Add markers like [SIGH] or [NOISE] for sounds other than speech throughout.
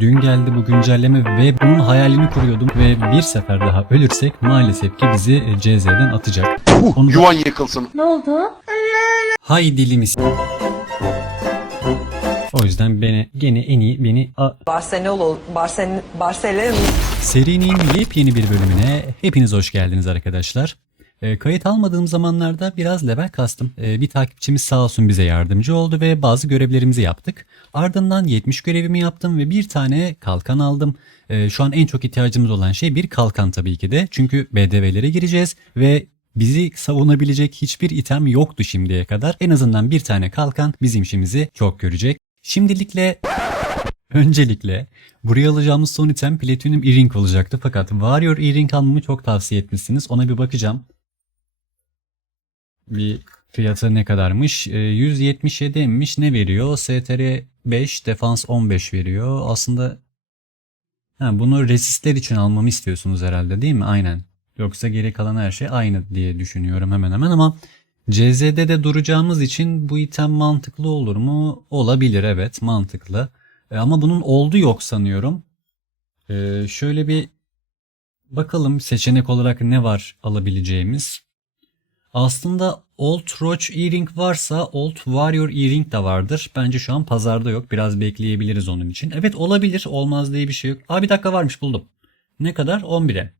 Dün geldi bu güncelleme ve bunun hayalini kuruyordum ve bir sefer daha ölürsek maalesef ki bizi e, CZ'den atacak. Onu da Yuvan yıkılsın. Ne oldu? hay dilimiz. O yüzden beni gene en iyi beni a- Barcelona, Barcelona, Barcelona Serinin yepyeni bir bölümüne hepiniz hoş geldiniz arkadaşlar. E, kayıt almadığım zamanlarda biraz level kastım. E, bir takipçimiz sağ olsun bize yardımcı oldu ve bazı görevlerimizi yaptık. Ardından 70 görevimi yaptım ve bir tane kalkan aldım. E, şu an en çok ihtiyacımız olan şey bir kalkan tabii ki de. Çünkü BDV'lere gireceğiz ve bizi savunabilecek hiçbir item yoktu şimdiye kadar. En azından bir tane kalkan bizim işimizi çok görecek. Şimdilikle Öncelikle buraya alacağımız son item Platinum Earring olacaktı fakat Warrior Earring almamı çok tavsiye etmişsiniz. Ona bir bakacağım. Bir fiyatı ne kadarmış? Ee, 177'ymiş. Ne veriyor? STR 5, defans 15 veriyor. Aslında ha, bunu resistler için almamı istiyorsunuz herhalde değil mi? Aynen. Yoksa geri kalan her şey aynı diye düşünüyorum hemen hemen ama CZ'de de duracağımız için bu item mantıklı olur mu? Olabilir evet mantıklı. E, Ama bunun oldu yok sanıyorum. Ee, şöyle bir bakalım seçenek olarak ne var alabileceğimiz. Aslında Old Roach Earring varsa Old Warrior Earring de vardır. Bence şu an pazarda yok. Biraz bekleyebiliriz onun için. Evet olabilir. Olmaz diye bir şey yok. Aa bir dakika varmış buldum. Ne kadar? 11'e.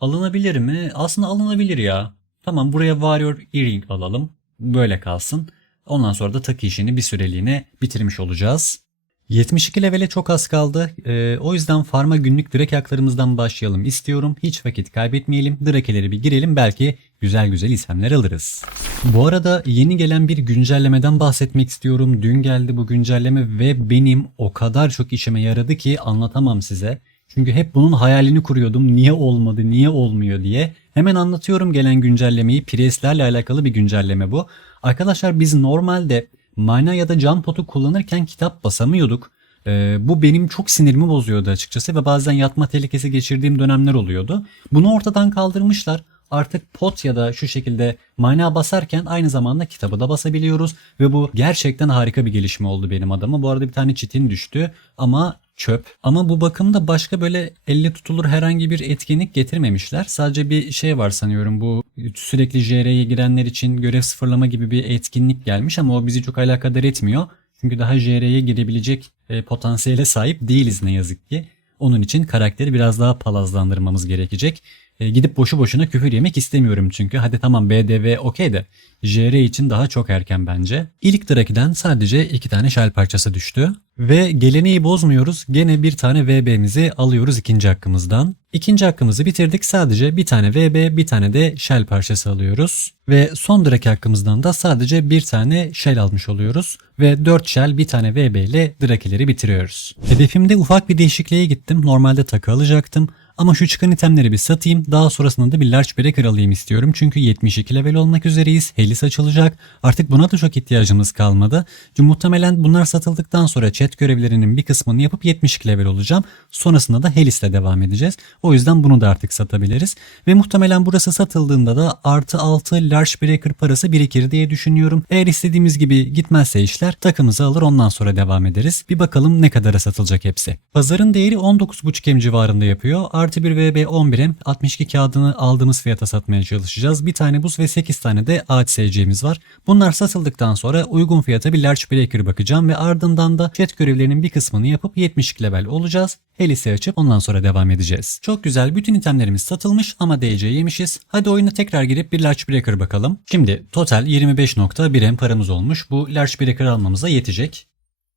Alınabilir mi? Aslında alınabilir ya. Tamam buraya Warrior Earring alalım. Böyle kalsın. Ondan sonra da takı işini bir süreliğine bitirmiş olacağız. 72 levele çok az kaldı. Ee, o yüzden farma günlük direk haklarımızdan başlayalım istiyorum. Hiç vakit kaybetmeyelim. Drake'leri bir girelim. Belki güzel güzel isemler alırız. Bu arada yeni gelen bir güncellemeden bahsetmek istiyorum. Dün geldi bu güncelleme ve benim o kadar çok işime yaradı ki anlatamam size. Çünkü hep bunun hayalini kuruyordum. Niye olmadı, niye olmuyor diye. Hemen anlatıyorum gelen güncellemeyi. Preslerle alakalı bir güncelleme bu. Arkadaşlar biz normalde mana ya da cam potu kullanırken kitap basamıyorduk. Ee, bu benim çok sinirimi bozuyordu açıkçası ve bazen yatma tehlikesi geçirdiğim dönemler oluyordu. Bunu ortadan kaldırmışlar. Artık pot ya da şu şekilde mana basarken aynı zamanda kitabı da basabiliyoruz ve bu gerçekten harika bir gelişme oldu benim adıma. Bu arada bir tane çitin düştü ama çöp. Ama bu bakımda başka böyle elle tutulur herhangi bir etkinlik getirmemişler. Sadece bir şey var sanıyorum bu sürekli JR'ye girenler için görev sıfırlama gibi bir etkinlik gelmiş ama o bizi çok alakadar etmiyor. Çünkü daha JR'ye girebilecek e, potansiyele sahip değiliz ne yazık ki. Onun için karakteri biraz daha palazlandırmamız gerekecek. E, gidip boşu boşuna küfür yemek istemiyorum çünkü. Hadi tamam BDV okey de JR için daha çok erken bence. İlk Draki'den sadece iki tane shell parçası düştü. Ve geleneği bozmuyoruz. Gene bir tane VB'mizi alıyoruz ikinci hakkımızdan. İkinci hakkımızı bitirdik. Sadece bir tane VB, bir tane de shell parçası alıyoruz. Ve son Draki hakkımızdan da sadece bir tane shell almış oluyoruz. Ve 4 shell bir tane VB ile Draki'leri bitiriyoruz. Hedefimde ufak bir değişikliğe gittim. Normalde takı alacaktım. Ama şu çıkan itemleri bir satayım. Daha sonrasında da bir large breaker alayım istiyorum. Çünkü 72 level olmak üzereyiz. Helis açılacak. Artık buna da çok ihtiyacımız kalmadı. Çünkü muhtemelen bunlar satıldıktan sonra chat görevlerinin bir kısmını yapıp 72 level olacağım. Sonrasında da Helis'le devam edeceğiz. O yüzden bunu da artık satabiliriz. Ve muhtemelen burası satıldığında da artı 6 large breaker parası birikir diye düşünüyorum. Eğer istediğimiz gibi gitmezse işler takımızı alır ondan sonra devam ederiz. Bir bakalım ne kadara satılacak hepsi. Pazarın değeri 19.5M civarında yapıyor. Artı bir VB 11M 62 kağıdını aldığımız fiyata satmaya çalışacağız. Bir tane buz ve 8 tane de ağaç SC'miz var. Bunlar satıldıktan sonra uygun fiyata bir large breaker bakacağım ve ardından da chat görevlerinin bir kısmını yapıp 72 level olacağız. Helis'i açıp ondan sonra devam edeceğiz. Çok güzel bütün itemlerimiz satılmış ama DC yemişiz. Hadi oyuna tekrar girip bir large breaker bakalım. Şimdi total 25.1M paramız olmuş. Bu large breaker almamıza yetecek.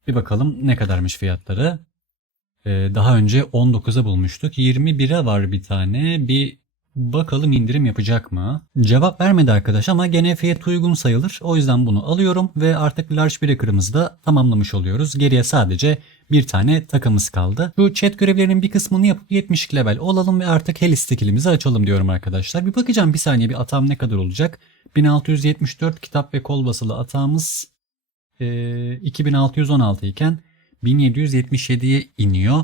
Bir bakalım ne kadarmış fiyatları. Ee, daha önce 19'a bulmuştuk. 21'e var bir tane. Bir bakalım indirim yapacak mı? Cevap vermedi arkadaş ama gene fiyat uygun sayılır. O yüzden bunu alıyorum ve artık large breaker'ımızı da tamamlamış oluyoruz. Geriye sadece bir tane takımız kaldı. Bu chat görevlerinin bir kısmını yapıp 72 level olalım ve artık Heli skillimizi açalım diyorum arkadaşlar. Bir bakacağım bir saniye bir atağım ne kadar olacak. 1674 kitap ve kol basılı atağımız e, 2616 iken 1777'ye iniyor.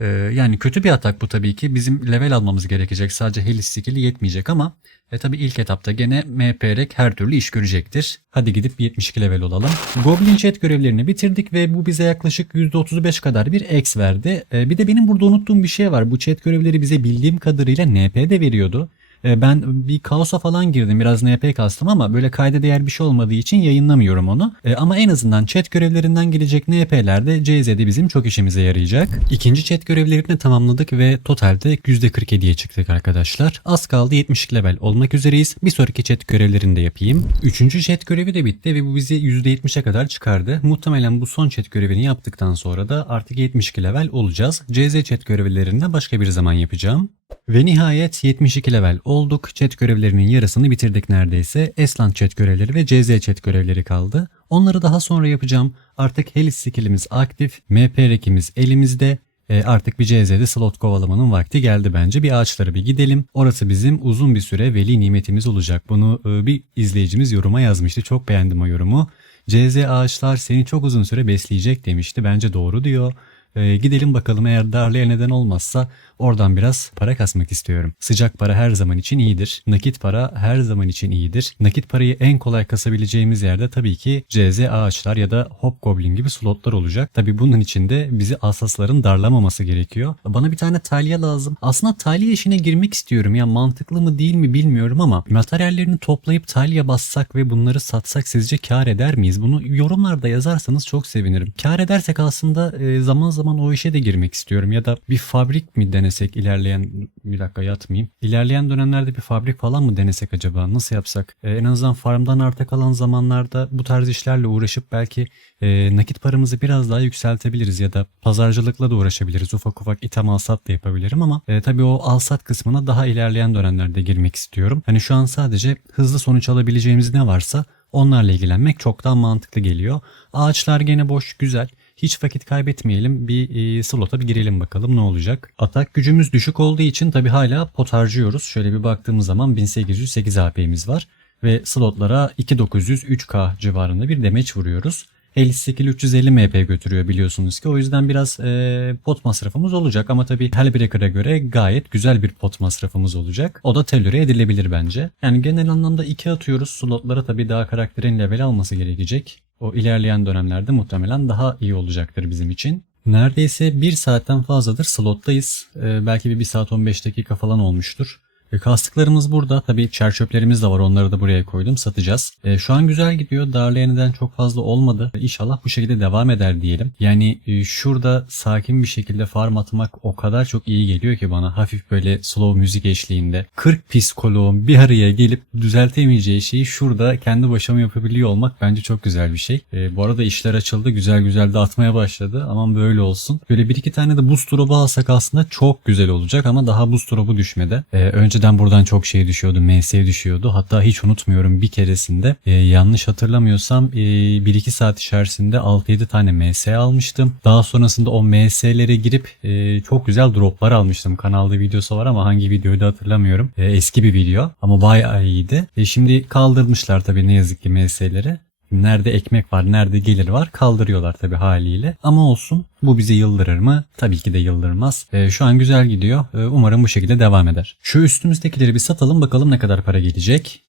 Ee, yani kötü bir atak bu tabii ki. Bizim level almamız gerekecek. Sadece Helix skill'i yetmeyecek ama e tabii ilk etapta gene MPRek her türlü iş görecektir. Hadi gidip 72 level olalım. Goblin chat görevlerini bitirdik ve bu bize yaklaşık %35 kadar bir X verdi. Ee, bir de benim burada unuttuğum bir şey var. Bu chat görevleri bize bildiğim kadarıyla NP de veriyordu. E, Ben bir kaosa falan girdim. Biraz NP kastım ama böyle kayda değer bir şey olmadığı için yayınlamıyorum onu. E, Ama en azından chat görevlerinden gelecek NP'ler de CZ'de bizim çok işimize yarayacak. İkinci chat görevlerini tamamladık ve totalde %47'ye çıktık arkadaşlar. Az kaldı 70 level olmak üzereyiz. Bir sonraki chat görevlerini de yapayım. Üçüncü chat görevi de bitti ve bu bizi %70'e kadar çıkardı. Muhtemelen bu son chat görevini yaptıktan sonra da artık 72 level olacağız. CZ chat görevlerini de başka bir zaman yapacağım. Ve nihayet 72 level olduk. Chat görevlerinin yarısını bitirdik neredeyse. Eslant chat görevleri ve CZ chat görevleri kaldı. Onları daha sonra yapacağım. Artık Helis skillimiz aktif. MP rekimiz elimizde. E, artık bir CZ'de slot kovalamanın vakti geldi bence. Bir ağaçlara bir gidelim. Orası bizim uzun bir süre veli nimetimiz olacak. Bunu e, bir izleyicimiz yoruma yazmıştı. Çok beğendim o yorumu. CZ ağaçlar seni çok uzun süre besleyecek demişti. Bence doğru diyor. E, gidelim bakalım eğer darlıya neden olmazsa oradan biraz para kasmak istiyorum. Sıcak para her zaman için iyidir. Nakit para her zaman için iyidir. Nakit parayı en kolay kasabileceğimiz yerde tabii ki CZ ağaçlar ya da Hobgoblin gibi slotlar olacak. Tabii bunun için de bizi asasların darlamaması gerekiyor. Bana bir tane talya lazım. Aslında talya işine girmek istiyorum. Ya mantıklı mı değil mi bilmiyorum ama materyallerini toplayıp talya bassak ve bunları satsak sizce kar eder miyiz? Bunu yorumlarda yazarsanız çok sevinirim. Kar edersek aslında zaman zaman o işe de girmek istiyorum. Ya da bir fabrik mi denesek ilerleyen bir dakika yatmayayım. İlerleyen dönemlerde bir fabrik falan mı denesek acaba? Nasıl yapsak? E, en azından farmdan arta kalan zamanlarda bu tarz işlerle uğraşıp belki e, nakit paramızı biraz daha yükseltebiliriz ya da pazarcılıkla da uğraşabiliriz. Ufak ufak item alsat da yapabilirim ama e, tabii o alsat kısmına daha ilerleyen dönemlerde girmek istiyorum. Hani şu an sadece hızlı sonuç alabileceğimiz ne varsa onlarla ilgilenmek çok daha mantıklı geliyor. Ağaçlar gene boş, güzel. Hiç vakit kaybetmeyelim. Bir e, slota bir girelim bakalım ne olacak. Atak gücümüz düşük olduğu için tabi hala pot harcıyoruz. Şöyle bir baktığımız zaman 1808 AP'miz var. Ve slotlara 2900 3K civarında bir demeç vuruyoruz. 58 350 MP götürüyor biliyorsunuz ki. O yüzden biraz e, pot masrafımız olacak ama tabii Hellbreaker'a göre gayet güzel bir pot masrafımız olacak. O da tolere edilebilir bence. Yani genel anlamda 2 atıyoruz. Slotlara tabii daha karakterin level alması gerekecek. O ilerleyen dönemlerde muhtemelen daha iyi olacaktır bizim için. Neredeyse 1 saatten fazladır slottayız. Ee, belki bir 1 saat 15 dakika falan olmuştur. E, kastıklarımız burada. Tabii çer çöplerimiz de var. Onları da buraya koydum. Satacağız. E, şu an güzel gidiyor. Darlıya neden çok fazla olmadı. E, İnşallah bu şekilde devam eder diyelim. Yani e, şurada sakin bir şekilde farm atmak o kadar çok iyi geliyor ki bana. Hafif böyle slow müzik eşliğinde. 40 psikoloğun bir araya gelip düzeltemeyeceği şeyi şurada kendi başıma yapabiliyor olmak bence çok güzel bir şey. E, bu arada işler açıldı. Güzel güzel de atmaya başladı. Aman böyle olsun. Böyle bir iki tane de boost drop'u alsak aslında çok güzel olacak ama daha boost drop'u düşmedi. E, önceden buradan çok şey düşüyordu. MS düşüyordu. Hatta hiç unutmuyorum bir keresinde. e, yanlış hatırlamıyorsam e, 1-2 saat içerisinde 6-7 tane MS almıştım. Daha sonrasında o MS'lere girip e, çok güzel droplar almıştım. Kanalda videosu var ama hangi videoyu da hatırlamıyorum. E, eski bir video ama bayağı iyiydi. E, şimdi kaldırmışlar tabii ne yazık ki MS'leri. Nerede ekmek var, nerede gelir var kaldırıyorlar tabii haliyle. Ama olsun bu bizi yıldırır mı? Tabii ki de yıldırmaz. Ee, şu an güzel gidiyor. Ee, umarım bu şekilde devam eder. Şu üstümüzdekileri bir satalım bakalım ne kadar para gelecek.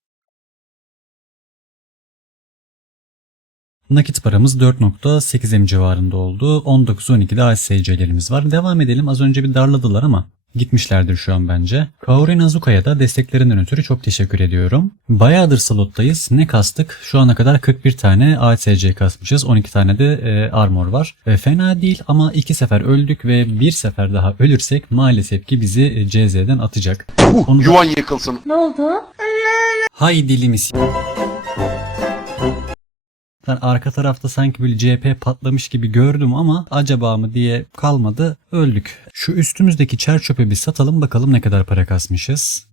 Nakit paramız 4.8M civarında oldu. 19-12'de ASC'lerimiz var. Devam edelim. Az önce bir darladılar ama gitmişlerdir şu an bence. Kaori Nazuka'ya da desteklerinden ötürü çok teşekkür ediyorum. Bayağıdır slottayız. Ne kastık? Şu ana kadar 41 tane ASC kasmışız. 12 tane de e, armor var. E, fena değil ama iki sefer öldük ve bir sefer daha ölürsek maalesef ki bizi e, CZ'den atacak. Onu da- Yuvan yıkılsın. Hay dilimiz. Ben arka tarafta sanki böyle CHP patlamış gibi gördüm ama acaba mı diye kalmadı öldük. Şu üstümüzdeki çer çöpe bir satalım bakalım ne kadar para kasmışız.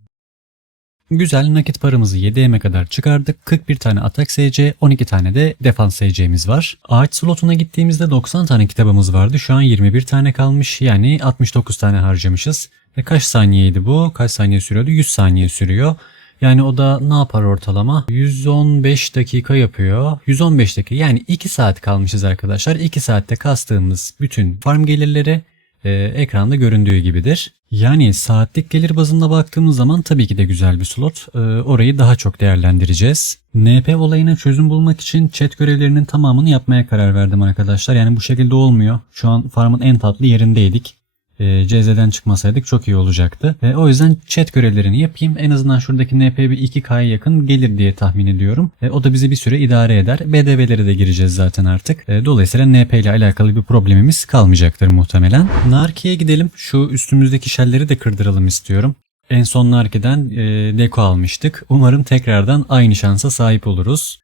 Güzel nakit paramızı 7M'e kadar çıkardık. 41 tane atak SC, 12 tane de defans SC'miz var. Ağaç slotuna gittiğimizde 90 tane kitabımız vardı. Şu an 21 tane kalmış. Yani 69 tane harcamışız. Ve kaç saniyeydi bu? Kaç saniye sürüyordu? 100 saniye sürüyor. Yani o da ne yapar ortalama? 115 dakika yapıyor. 115 dakika yani 2 saat kalmışız arkadaşlar. 2 saatte kastığımız bütün farm gelirleri e, ekranda göründüğü gibidir. Yani saatlik gelir bazında baktığımız zaman tabii ki de güzel bir slot. E, orayı daha çok değerlendireceğiz. NP olayına çözüm bulmak için chat görevlerinin tamamını yapmaya karar verdim arkadaşlar. Yani bu şekilde olmuyor. Şu an farmın en tatlı yerindeydik e, CZ'den çıkmasaydık çok iyi olacaktı. E, o yüzden chat görevlerini yapayım. En azından şuradaki NP bir 2K'ya yakın gelir diye tahmin ediyorum. E, o da bizi bir süre idare eder. BDV'lere de gireceğiz zaten artık. E, dolayısıyla NP ile alakalı bir problemimiz kalmayacaktır muhtemelen. Narki'ye gidelim. Şu üstümüzdeki şelleri de kırdıralım istiyorum. En son Narki'den e, deko almıştık. Umarım tekrardan aynı şansa sahip oluruz.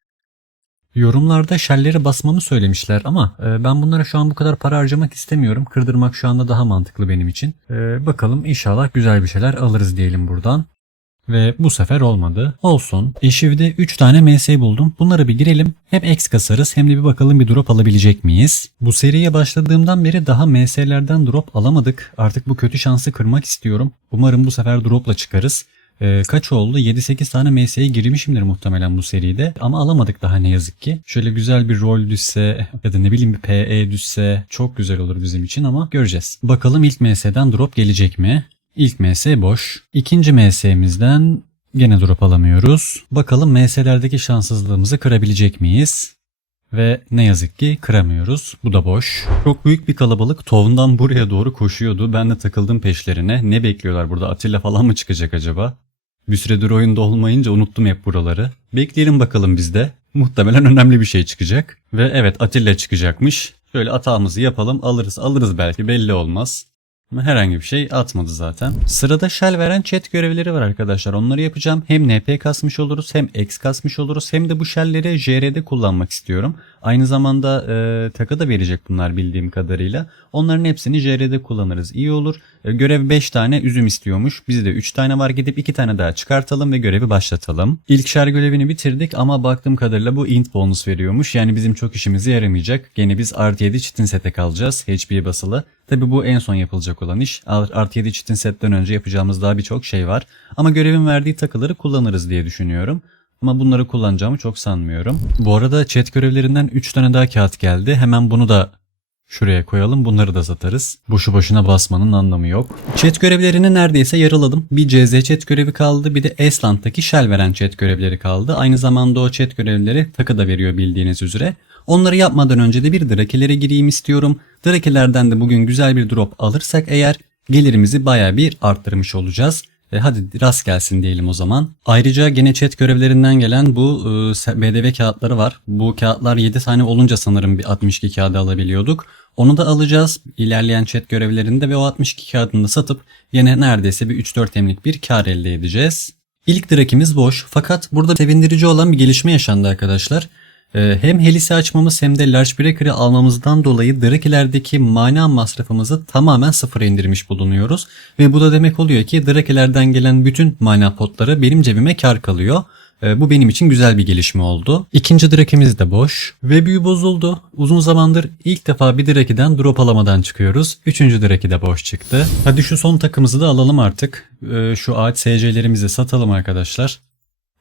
Yorumlarda şelleri basmamı söylemişler ama e, ben bunlara şu an bu kadar para harcamak istemiyorum. Kırdırmak şu anda daha mantıklı benim için. E, bakalım inşallah güzel bir şeyler alırız diyelim buradan. Ve bu sefer olmadı. Olsun. Eşiv'de 3 tane MS buldum. Bunlara bir girelim. Hem X kasarız hem de bir bakalım bir drop alabilecek miyiz? Bu seriye başladığımdan beri daha MS'lerden drop alamadık. Artık bu kötü şansı kırmak istiyorum. Umarım bu sefer dropla çıkarız. Ee, kaç oldu? 7-8 tane MS'ye girmişimdir muhtemelen bu seride. Ama alamadık daha ne yazık ki. Şöyle güzel bir rol düşse ya da ne bileyim bir PE düşse çok güzel olur bizim için ama göreceğiz. Bakalım ilk MS'den drop gelecek mi? İlk MS boş. İkinci MS'mizden gene drop alamıyoruz. Bakalım MS'lerdeki şanssızlığımızı kırabilecek miyiz? Ve ne yazık ki kıramıyoruz. Bu da boş. Çok büyük bir kalabalık tovundan buraya doğru koşuyordu. Ben de takıldım peşlerine. Ne bekliyorlar burada? Atilla falan mı çıkacak acaba? Bir süredir oyunda olmayınca unuttum hep buraları. Bekleyelim bakalım biz de. Muhtemelen önemli bir şey çıkacak. Ve evet Atilla çıkacakmış. Şöyle atağımızı yapalım alırız alırız belki belli olmaz. Ama herhangi bir şey atmadı zaten. Sırada shell veren chat görevleri var arkadaşlar. Onları yapacağım. Hem NP kasmış oluruz hem X kasmış oluruz. Hem de bu shellleri JR'de kullanmak istiyorum. Aynı zamanda e, taka da verecek bunlar bildiğim kadarıyla. Onların hepsini JR'de kullanırız. İyi olur. E, görev 5 tane üzüm istiyormuş. Bizde 3 tane var. Gidip 2 tane daha çıkartalım ve görevi başlatalım. İlk shell görevini bitirdik ama baktığım kadarıyla bu int bonus veriyormuş. Yani bizim çok işimize yaramayacak. Gene biz artı 7 çitin sete kalacağız. HP basılı. Tabi bu en son yapılacak olan iş. Artı 7 çitin setten önce yapacağımız daha birçok şey var. Ama görevin verdiği takıları kullanırız diye düşünüyorum. Ama bunları kullanacağımı çok sanmıyorum. Bu arada chat görevlerinden 3 tane daha kağıt geldi. Hemen bunu da şuraya koyalım. Bunları da satarız. Boşu boşuna basmanın anlamı yok. Chat görevlerini neredeyse yarıladım. Bir CZ chat görevi kaldı. Bir de Esland'daki shell veren chat görevleri kaldı. Aynı zamanda o chat görevleri takı da veriyor bildiğiniz üzere. Onları yapmadan önce de bir Drake'lere gireyim istiyorum. Drake'lerden de bugün güzel bir drop alırsak eğer gelirimizi baya bir arttırmış olacağız. E hadi rast gelsin diyelim o zaman. Ayrıca gene chat görevlerinden gelen bu e, BDV kağıtları var. Bu kağıtlar 7 tane olunca sanırım bir 62 kağıdı alabiliyorduk. Onu da alacağız ilerleyen chat görevlerinde ve o 62 kağıdını da satıp yine neredeyse bir 3-4 emlik bir kar elde edeceğiz. İlk drakimiz boş fakat burada sevindirici olan bir gelişme yaşandı arkadaşlar. Ee, hem Helis'i açmamız hem de Large Breaker'ı almamızdan dolayı Drake'lerdeki mana masrafımızı tamamen sıfıra indirmiş bulunuyoruz. Ve bu da demek oluyor ki Drake'lerden gelen bütün mana potları benim cebime kar kalıyor. Ee, Bu benim için güzel bir gelişme oldu. İkinci drakemiz de boş. Ve büyü bozuldu. Uzun zamandır ilk defa bir drakiden drop alamadan çıkıyoruz. Üçüncü draki de boş çıktı. Hadi şu son takımızı da alalım artık. Ee, Şu ağaç SC'lerimizi satalım arkadaşlar.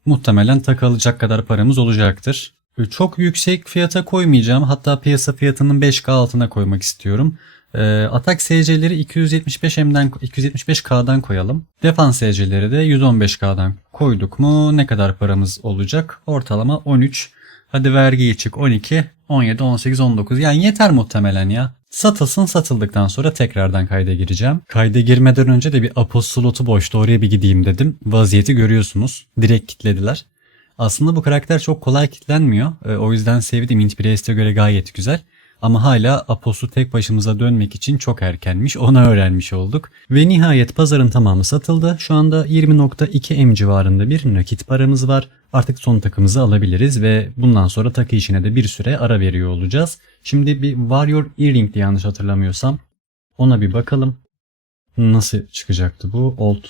Muhtemelen takı alacak kadar paramız olacaktır. Çok yüksek fiyata koymayacağım. Hatta piyasa fiyatının 5K altına koymak istiyorum. Ee, atak SC'leri 275M'den 275K'dan koyalım. Defans SC'leri de 115K'dan koyduk mu ne kadar paramız olacak? Ortalama 13. Hadi vergiyi çık 12, 17, 18, 19. Yani yeter muhtemelen ya. Satılsın satıldıktan sonra tekrardan kayda gireceğim. Kayda girmeden önce de bir Apos slotu boştu oraya bir gideyim dedim. Vaziyeti görüyorsunuz. Direkt kitlediler. Aslında bu karakter çok kolay kitlenmiyor. E, o yüzden sevdiğim Int Priest'e göre gayet güzel. Ama hala Apos'u tek başımıza dönmek için çok erkenmiş. Onu öğrenmiş olduk. Ve nihayet pazarın tamamı satıldı. Şu anda 20.2 M civarında bir nakit paramız var. Artık son takımızı alabiliriz ve bundan sonra takı işine de bir süre ara veriyor olacağız. Şimdi bir Warrior Earring'di yanlış hatırlamıyorsam. Ona bir bakalım. Nasıl çıkacaktı bu? Old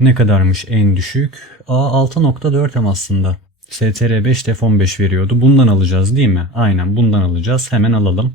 ne kadarmış en düşük? A 6.4 M aslında. STR5 def 15 veriyordu. Bundan alacağız değil mi? Aynen bundan alacağız. Hemen alalım.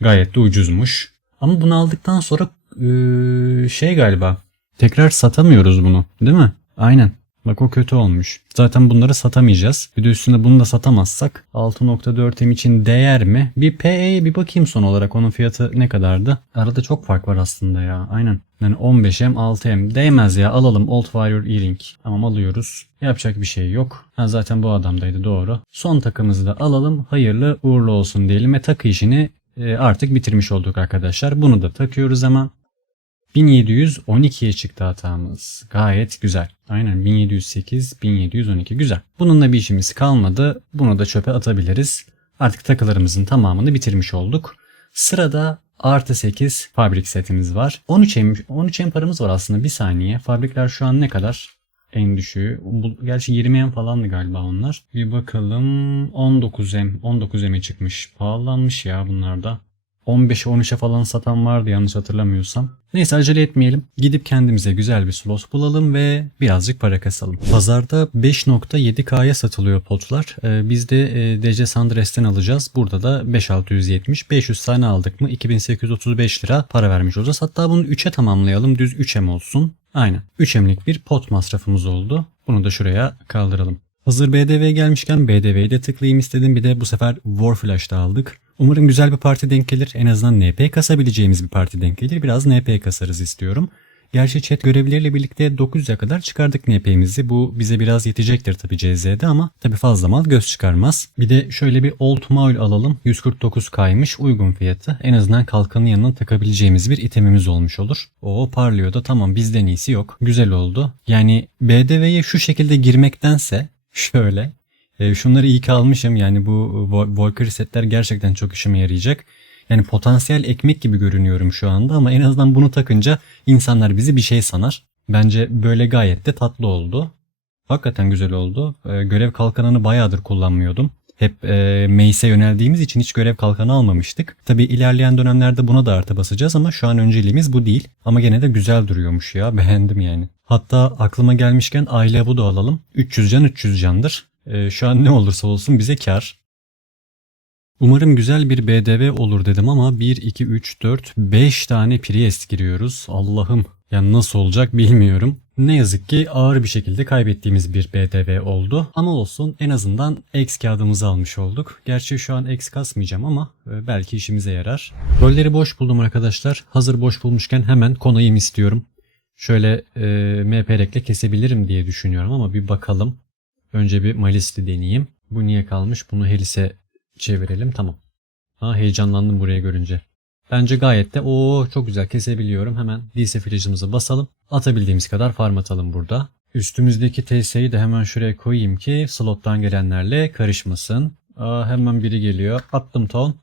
Gayet de ucuzmuş. Ama bunu aldıktan sonra ee, şey galiba tekrar satamıyoruz bunu değil mi? Aynen. Bak o kötü olmuş. Zaten bunları satamayacağız. Bir de üstüne bunu da satamazsak 6.4M için değer mi? Bir PE'ye bir bakayım son olarak onun fiyatı ne kadardı? Arada çok fark var aslında ya. Aynen. Yani 15M 6M değmez ya alalım Old Warrior E-Ring. Tamam alıyoruz. Yapacak bir şey yok. Ha, zaten bu adamdaydı doğru. Son takımızı da alalım. Hayırlı uğurlu olsun diyelim ve takı işini e, artık bitirmiş olduk arkadaşlar. Bunu da takıyoruz hemen. 1712'ye çıktı hatamız. Gayet güzel. Aynen 1708, 1712 güzel. Bununla bir işimiz kalmadı. Bunu da çöpe atabiliriz. Artık takılarımızın tamamını bitirmiş olduk. Sırada artı 8 fabrik setimiz var. 13 em, 13 em paramız var aslında bir saniye. Fabrikler şu an ne kadar? En düşüğü. Bu, gerçi 20 em falandı galiba onlar. Bir bakalım 19 em. 19 em'e çıkmış. Pahalanmış ya bunlarda. 15'e 13'e falan satan vardı yanlış hatırlamıyorsam. Neyse acele etmeyelim. Gidip kendimize güzel bir slot bulalım ve birazcık para kasalım. Pazarda 5.7K'ya satılıyor potlar. Ee, biz de e, DC Sandres'ten alacağız. Burada da 5670. 500 tane aldık mı 2835 lira para vermiş olacağız. Hatta bunu 3'e tamamlayalım. Düz 3M olsun. Aynen. 3M'lik bir pot masrafımız oldu. Bunu da şuraya kaldıralım. Hazır BDV gelmişken BDV'yi de tıklayayım istedim. Bir de bu sefer Warflash da aldık. Umarım güzel bir parti denk gelir. En azından NP kasabileceğimiz bir parti denk gelir. Biraz NP kasarız istiyorum. Gerçi chat görevleriyle birlikte 900'e kadar çıkardık NP'mizi. Bu bize biraz yetecektir tabii CZ'de ama tabii fazla mal göz çıkarmaz. Bir de şöyle bir Old Maul alalım. 149 kaymış uygun fiyatı. En azından kalkanın yanına takabileceğimiz bir itemimiz olmuş olur. O parlıyor da tamam bizden iyisi yok. Güzel oldu. Yani BDV'ye şu şekilde girmektense [LAUGHS] şöyle e, şunları iyi ki almışım. Yani bu Vo- Valkyrie setler gerçekten çok işime yarayacak. Yani potansiyel ekmek gibi görünüyorum şu anda ama en azından bunu takınca insanlar bizi bir şey sanar. Bence böyle gayet de tatlı oldu. Hakikaten güzel oldu. E, görev kalkanını bayağıdır kullanmıyordum. Hep e, Mace'e yöneldiğimiz için hiç görev kalkanı almamıştık. Tabi ilerleyen dönemlerde buna da artı basacağız ama şu an önceliğimiz bu değil. Ama gene de güzel duruyormuş ya [LAUGHS] beğendim yani. Hatta aklıma gelmişken aile bu da alalım. 300 can 300 candır. E, şu an ne olursa olsun bize kar. Umarım güzel bir BDV olur dedim ama 1, 2, 3, 4, 5 tane Priest giriyoruz. Allah'ım. Yani nasıl olacak bilmiyorum. Ne yazık ki ağır bir şekilde kaybettiğimiz bir BDV oldu. Ama olsun en azından X kağıdımızı almış olduk. Gerçi şu an X kasmayacağım ama e, belki işimize yarar. Rolleri boş buldum arkadaşlar. Hazır boş bulmuşken hemen konayım istiyorum. Şöyle e, MPR'le kesebilirim diye düşünüyorum ama bir bakalım. Önce bir Malis'li deneyeyim. Bu niye kalmış? Bunu Helis'e çevirelim. Tamam. Ha heyecanlandım buraya görünce. Bence gayet de o çok güzel kesebiliyorum. Hemen DC flash'ımızı basalım. Atabildiğimiz kadar farm atalım burada. Üstümüzdeki TS'yi de hemen şuraya koyayım ki slottan gelenlerle karışmasın. Aa, hemen biri geliyor. Attım ton.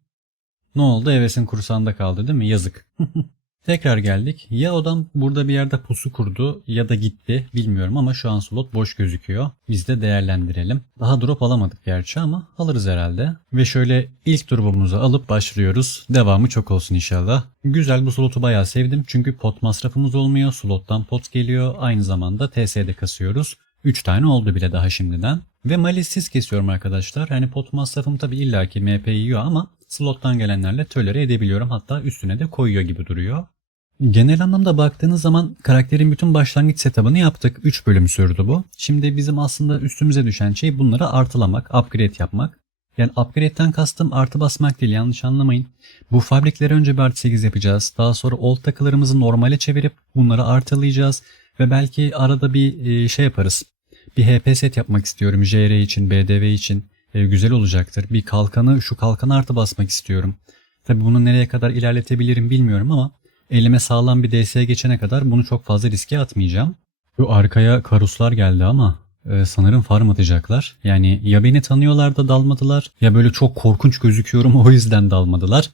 Ne oldu? Evesin kursağında kaldı değil mi? Yazık. [LAUGHS] Tekrar geldik. Ya adam burada bir yerde pusu kurdu ya da gitti bilmiyorum ama şu an slot boş gözüküyor. Biz de değerlendirelim. Daha drop alamadık gerçi ama alırız herhalde. Ve şöyle ilk drop'umuzu alıp başlıyoruz. Devamı çok olsun inşallah. Güzel bu slotu bayağı sevdim çünkü pot masrafımız olmuyor. Slottan pot geliyor. Aynı zamanda TS'de kasıyoruz. 3 tane oldu bile daha şimdiden. Ve malissiz kesiyorum arkadaşlar. Hani pot masrafım tabi illaki MP yiyor ama slottan gelenlerle tölere edebiliyorum. Hatta üstüne de koyuyor gibi duruyor. Genel anlamda baktığınız zaman karakterin bütün başlangıç setup'ını yaptık. 3 bölüm sürdü bu. Şimdi bizim aslında üstümüze düşen şey bunları artılamak, upgrade yapmak. Yani upgrade'den kastım artı basmak değil yanlış anlamayın. Bu fabrikleri önce bir artı 8 yapacağız. Daha sonra old takılarımızı normale çevirip bunları artılayacağız. Ve belki arada bir e, şey yaparız. Bir HP set yapmak istiyorum JR için, BDV için. E, güzel olacaktır. Bir kalkanı, şu kalkanı artı basmak istiyorum. Tabi bunu nereye kadar ilerletebilirim bilmiyorum ama elime sağlam bir DS geçene kadar bunu çok fazla riske atmayacağım. Şu arkaya karuslar geldi ama e, sanırım farm atacaklar. Yani ya beni tanıyorlar da dalmadılar ya böyle çok korkunç gözüküyorum [LAUGHS] o yüzden dalmadılar.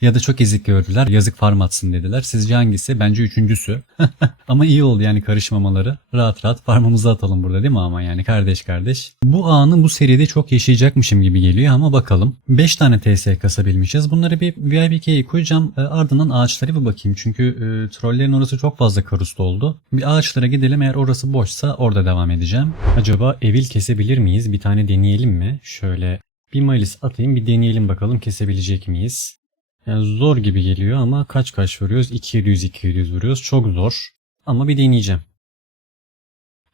Ya da çok ezik gördüler. Yazık farm atsın dediler. Sizce hangisi? Bence üçüncüsü. [LAUGHS] ama iyi oldu yani karışmamaları. Rahat rahat farmımızı atalım burada değil mi ama yani kardeş kardeş. Bu anı bu seride çok yaşayacakmışım gibi geliyor ama bakalım. 5 tane TS kasabilmişiz. Bunları bir VIPK'ye koyacağım. E, ardından ağaçlara bir bakayım. Çünkü e, trollerin orası çok fazla karusta oldu. Bir ağaçlara gidelim. Eğer orası boşsa orada devam edeceğim. Acaba evil kesebilir miyiz? Bir tane deneyelim mi? Şöyle bir malis atayım bir deneyelim bakalım kesebilecek miyiz? Yani zor gibi geliyor ama kaç kaç vuruyoruz? 200 200 vuruyoruz. Çok zor. Ama bir deneyeceğim.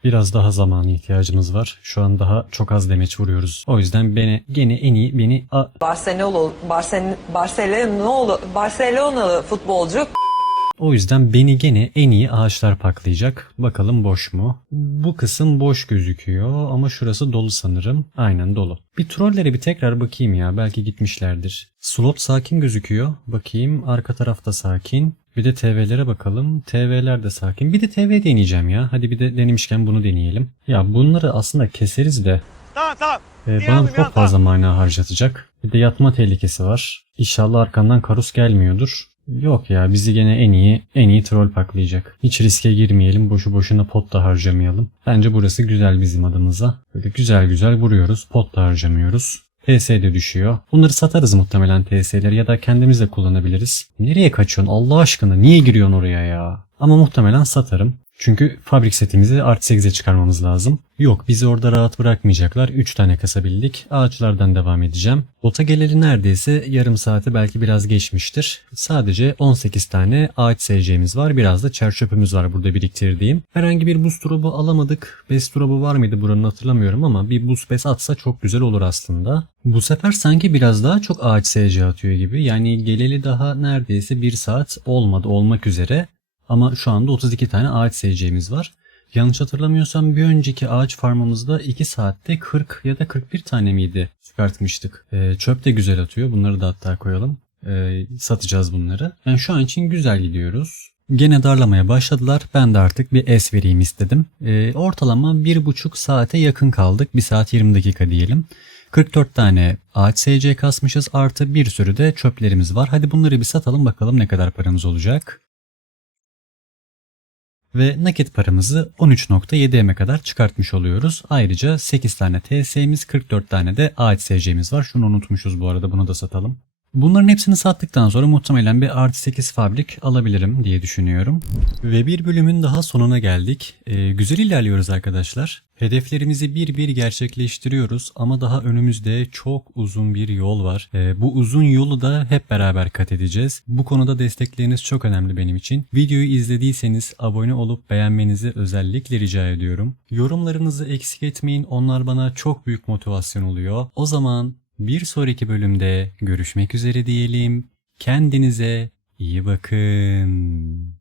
Biraz daha zamana ihtiyacımız var. Şu an daha çok az demeç vuruyoruz. O yüzden beni gene en iyi beni Barcelona, Barcelona, Barcelona, Barcelonalı futbolcu O yüzden beni gene en iyi ağaçlar paklayacak. Bakalım boş mu? Bu kısım boş gözüküyor ama şurası dolu sanırım. Aynen dolu. Bir trollere bir tekrar bakayım ya. Belki gitmişlerdir. Slot sakin gözüküyor. Bakayım arka tarafta sakin. Bir de TV'lere bakalım. TV'ler de sakin. Bir de TV deneyeceğim ya. Hadi bir de denemişken bunu deneyelim. Ya bunları aslında keseriz de Tamam tamam. ee, bana İnandım, çok fazla mana harcatacak. Bir de yatma tehlikesi var. İnşallah arkandan karus gelmiyordur. Yok ya bizi gene en iyi en iyi troll paklayacak. Hiç riske girmeyelim. Boşu boşuna pot da harcamayalım. Bence burası güzel bizim adımıza. Böyle güzel güzel vuruyoruz. Pot da harcamıyoruz. TS de düşüyor. Bunları satarız muhtemelen TS'leri ya da kendimiz de kullanabiliriz. Nereye kaçıyorsun Allah aşkına? Niye giriyorsun oraya ya? Ama muhtemelen satarım. Çünkü fabrik setimizi artı 8'e çıkarmamız lazım. Yok bizi orada rahat bırakmayacaklar. 3 tane kasabildik. Ağaçlardan devam edeceğim. Bota geleli neredeyse yarım saati belki biraz geçmiştir. Sadece 18 tane ağaç SC'miz var. Biraz da çerçöpümüz var burada biriktirdiğim. Herhangi bir buz drop'u alamadık. Best drop'u var mıydı buranın hatırlamıyorum ama bir buz pes atsa çok güzel olur aslında. Bu sefer sanki biraz daha çok ağaç SC atıyor gibi. Yani geleli daha neredeyse 1 saat olmadı olmak üzere. Ama şu anda 32 tane ağaç SC'miz var. Yanlış hatırlamıyorsam bir önceki ağaç farmımızda 2 saatte 40 ya da 41 tane miydi çıkartmıştık. Ee, çöp de güzel atıyor. Bunları da hatta koyalım. Ee, satacağız bunları. Yani şu an için güzel gidiyoruz. Gene darlamaya başladılar. Ben de artık bir S vereyim istedim. Ee, ortalama 1,5 saate yakın kaldık. 1 saat 20 dakika diyelim. 44 tane ağaç SC kasmışız artı bir sürü de çöplerimiz var. Hadi bunları bir satalım bakalım ne kadar paramız olacak ve nakit paramızı 13.7M'e kadar çıkartmış oluyoruz. Ayrıca 8 tane TS'miz 44 tane de AHSC'miz var. Şunu unutmuşuz bu arada bunu da satalım. Bunların hepsini sattıktan sonra muhtemelen bir artı 8 fabrik alabilirim diye düşünüyorum. Ve bir bölümün daha sonuna geldik. Ee, güzel ilerliyoruz arkadaşlar. Hedeflerimizi bir bir gerçekleştiriyoruz ama daha önümüzde çok uzun bir yol var. Ee, bu uzun yolu da hep beraber kat edeceğiz. Bu konuda destekleriniz çok önemli benim için. Videoyu izlediyseniz abone olup beğenmenizi özellikle rica ediyorum. Yorumlarınızı eksik etmeyin. Onlar bana çok büyük motivasyon oluyor. O zaman bir sonraki bölümde görüşmek üzere diyelim. Kendinize iyi bakın.